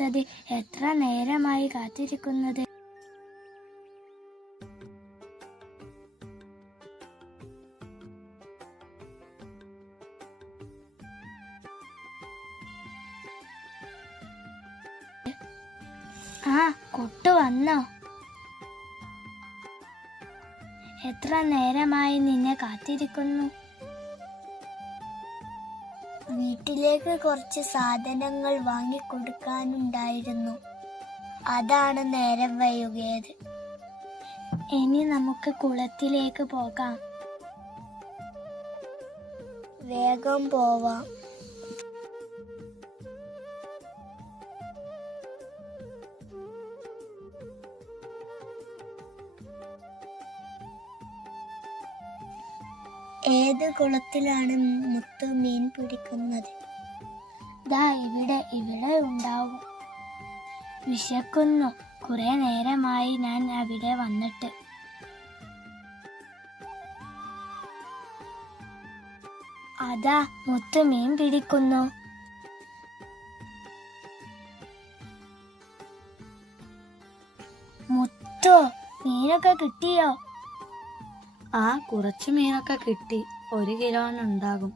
കൊടുത്തത്. എത്ര നേരമായി കാത്തിരിക്കുന്നത്. ആ, കുട്ടു വന്നോ? എത്ര നേരമായി നിന്നെ കാത്തിരിക്കുന്നു. വീട്ടിലേക്ക് കുറച്ച് സാധനങ്ങൾ വാങ്ങിക്കൊടുക്കാനുണ്ടായിരുന്നു. അതാണ് നേരം വൈകിയത്. ഇനി നമുക്ക് കുളത്തിലേക്ക് പോകാം. വേഗം പോവാം. ഏത് കുളത്തിലാണ് മുത്തു മീൻ പിടിക്കുന്നത്? ദാ ഇവിടെ ഉണ്ടാവും. വിശക്കുന്നു. കുറെ നേരമായി ഞാൻ അവിടെ വന്നിട്ട്. അതാ മുത്തു മീൻ പിടിക്കുന്നു. മുത്തോ, മീനൊക്കെ കിട്ടിയോ? ആ, കുറച്ച് മീനൊക്കെ കിട്ടി. 1 കിലോനുണ്ടാകും.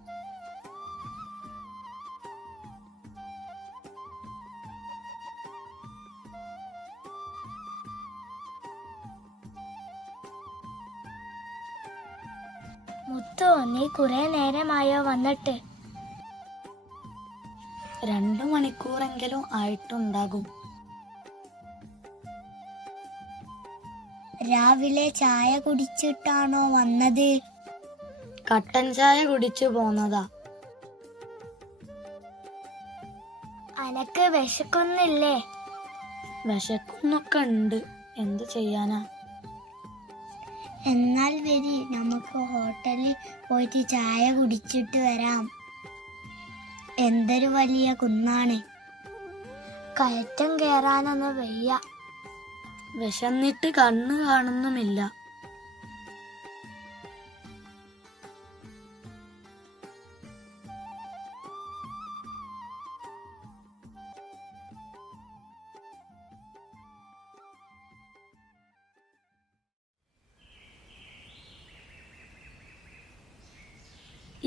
മുത്തോ, നീ കുറെ നേരമായോ വന്നിട്ട്? 2 മണിക്കൂറെങ്കിലും ആയിട്ടുണ്ടാകും. രാവിലെ ചായ കുടിച്ചിട്ടാണോ വന്നത്? കട്ടൻ ചായ കുടിച്ചു പോന്നതാ. അനക്ക് വിശക്കുന്നില്ലേ? വിശക്കുന്നൊക്കെ ഉണ്ട്. എന്ത് ചെയ്യാനാ? എന്നാൽ വരി, നമുക്ക് ഹോട്ടലിൽ പോയിട്ട് ചായ കുടിച്ചിട്ട് വരാം. എന്തൊരു വലിയ കുന്നാണ്. കയറ്റം കയറാനൊന്നും വയ്യ. വിശന്നിട്ട് കണ്ണ് കാണുന്നുമില്ല.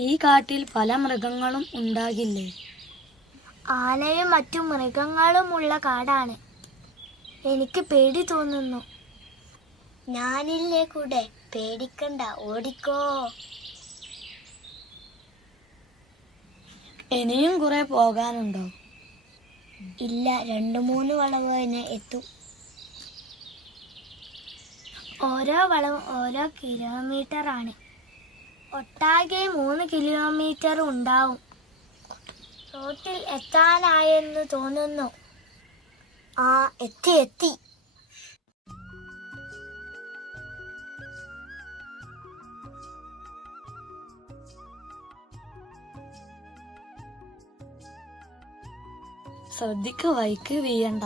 ഈ കാട്ടിൽ പല മൃഗങ്ങളും ഉണ്ടാകില്ലേ? ആനയും മറ്റു മൃഗങ്ങളും ഉള്ള കാടാണ്. എനിക്ക് പേടി തോന്നുന്നു. ഞാനില്ലേ കൂടെ, പേടിക്കണ്ട, ഓടിക്കോ. ഇനിയും കുറെ പോകാനുണ്ടോ? ഇല്ല, 2-3 വളവ് തന്നെ എത്തും. ഓരോ വളവും ഓരോ കിലോമീറ്റർ ആണ്. ഒട്ടാകെ 3 കിലോമീറ്റർ ഉണ്ടാവും. റോട്ടിൽ എത്താനായെന്ന് തോന്നുന്നു. ആ, എത്തി. ശ്രദ്ധിക്ക്, വൈക്ക് വീയണ്ട.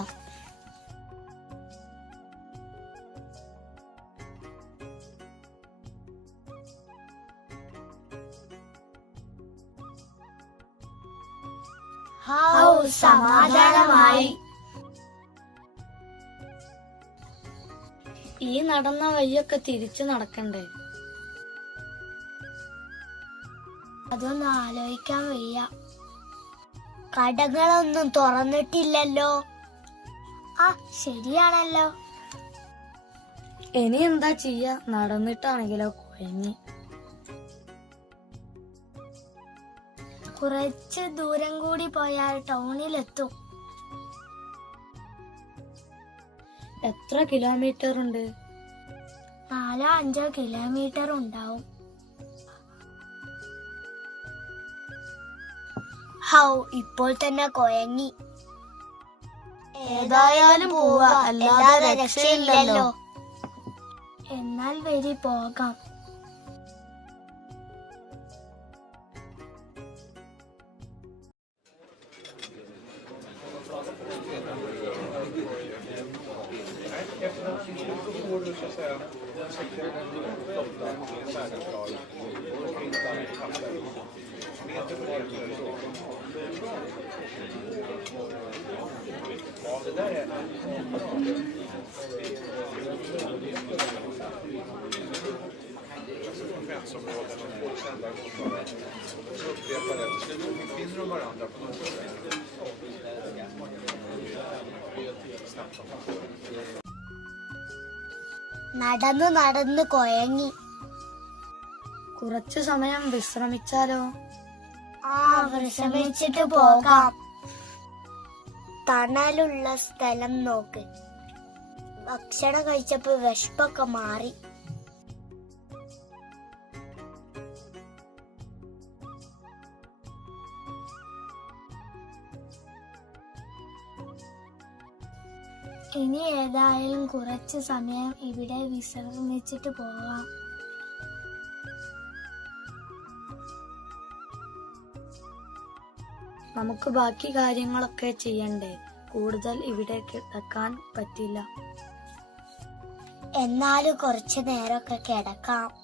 സമാധാനമായി. ഈ നടന്ന വഴിയൊക്കെ തിരിച്ചു നടക്കണ്ടേ? അതൊന്നും ആലോചിക്കാൻ വയ്യ. കടകളൊന്നും തുറന്നിട്ടില്ലല്ലോ. ആ, ശരിയാണല്ലോ. ഇനി എന്താ ചെയ്യാ? നടന്നിട്ടാണെങ്കിലോ കുഴങ്ങി. കുറച്ച് ദൂരം കൂടി പോയാൽ ടൗണിലെത്തും. എത്ര കിലോമീറ്റർ ഉണ്ട്? 4-5 കിലോമീറ്റർ ഉണ്ടാവും. ഇപ്പോൾ തന്നെ കുഴങ്ങി. ഏതായാലും പോവാ, അല്ലാതെ രക്ഷയില്ലല്ലോ. എന്നാൽ വരി, പോകാം. നടന്നു നടന്ന് കൊയങ്ങി. കുറച്ചു സമയം വിശ്രമിച്ചാലോ? വിശ്രമിച്ചിട്ട് പോകാം. തണലുള്ള സ്ഥലം നോക്ക്. ഭക്ഷണം കഴിച്ചപ്പോ വിശപ്പൊക്കെ മാറി. ഇനി ഏതായാലും കുറച്ച് സമയം ഇവിടെ വിശ്രമിച്ചിട്ട് പോകാം. നമുക്ക് ബാക്കി കാര്യങ്ങളൊക്കെ ചെയ്യണ്ടേ? കൂടുതൽ ഇവിടെ കിടക്കാൻ പറ്റില്ല. എന്നാലും കുറച്ചു നേരമൊക്കെ കിടക്കാം.